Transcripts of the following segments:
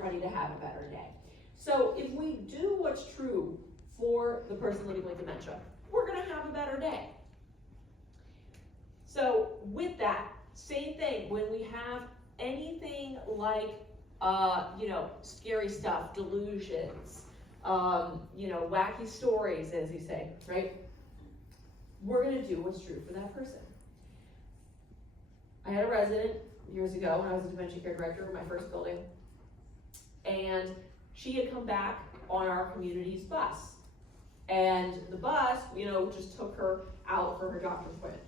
everybody to have a better day. So if we do what's true for the person living with dementia, we're gonna have a better day. So with that, same thing, when we have anything like, scary stuff, delusions, wacky stories, as you say, right? We're gonna do what's true for that person. I had a resident years ago when I was a dementia care director in my first building, and she had come back on our community's bus. And the bus, just took her out for her doctor's appointment.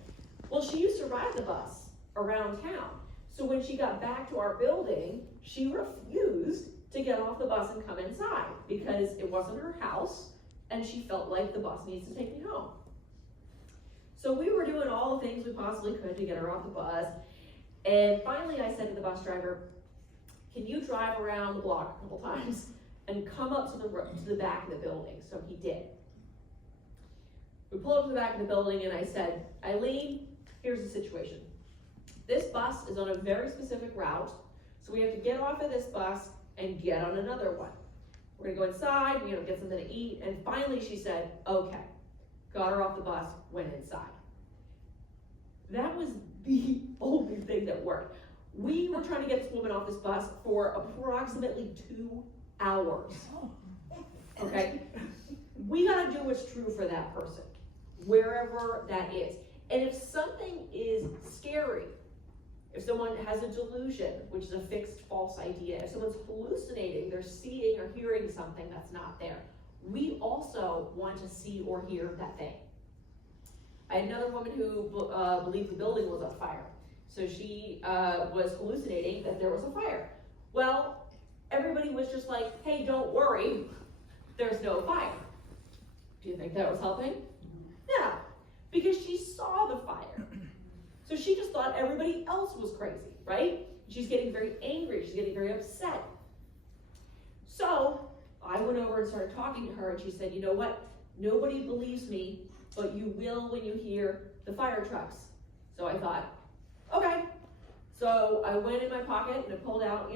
Well, she used to ride the bus around town. So when she got back to our building, she refused to get off the bus and come inside because it wasn't her house and she felt like the bus needs to take me home. So we were doing all the things we possibly could to get her off the bus. And finally I said to the bus driver, can you drive around the block a couple times and come up to the back of the building? So he did. We pulled up to the back of the building and I said, Eileen, here's the situation. This bus is on a very specific route, so we have to get off of this bus and get on another one. We're gonna go inside, get something to eat, and finally she said, okay. Got her off the bus, went inside. That was the only thing that worked. We were trying to get this woman off this bus for approximately 2 hours. Okay? We gotta do what's true for that person, wherever that is. And if something is scary, if someone has a delusion, which is a fixed false idea, if someone's hallucinating, they're seeing or hearing something that's not there, we also want to see or hear that thing. I had another woman who believed the building was on fire. So she was hallucinating that there was a fire. Well, everybody was just like, hey, don't worry, there's no fire. Do you think that was helping? No, because she saw the fire. So she just thought everybody else was crazy, right? She's getting very angry, she's getting very upset. So I went over and started talking to her and she said, you know what? Nobody believes me, but you will when you hear the fire trucks. So I thought, okay. So I went in my pocket and I pulled out,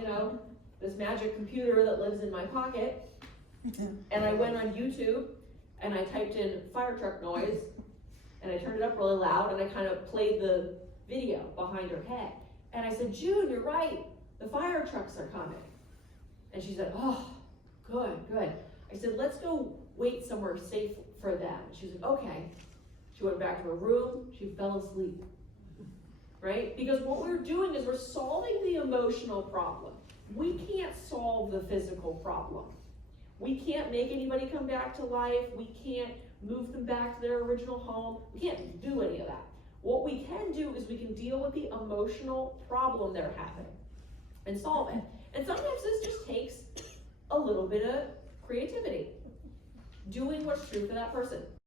this magic computer that lives in my pocket. And I went on YouTube and I typed in fire truck noise and I turned it up really loud and I kind of played the video behind her head. And I said, June, you're right. The fire trucks are coming. And she said, oh, good. I said, let's go wait somewhere safe for them. She was like, okay. She went back to her room. She fell asleep, right? Because what we're doing is we're solving the emotional problem. We can't solve the physical problem. We can't make anybody come back to life. We can't move them back to their original home. We can't do any of that. What we can do is we can deal with the emotional problem they're having and solve it. And sometimes this just takes a little bit of creativity, doing what's true for that person.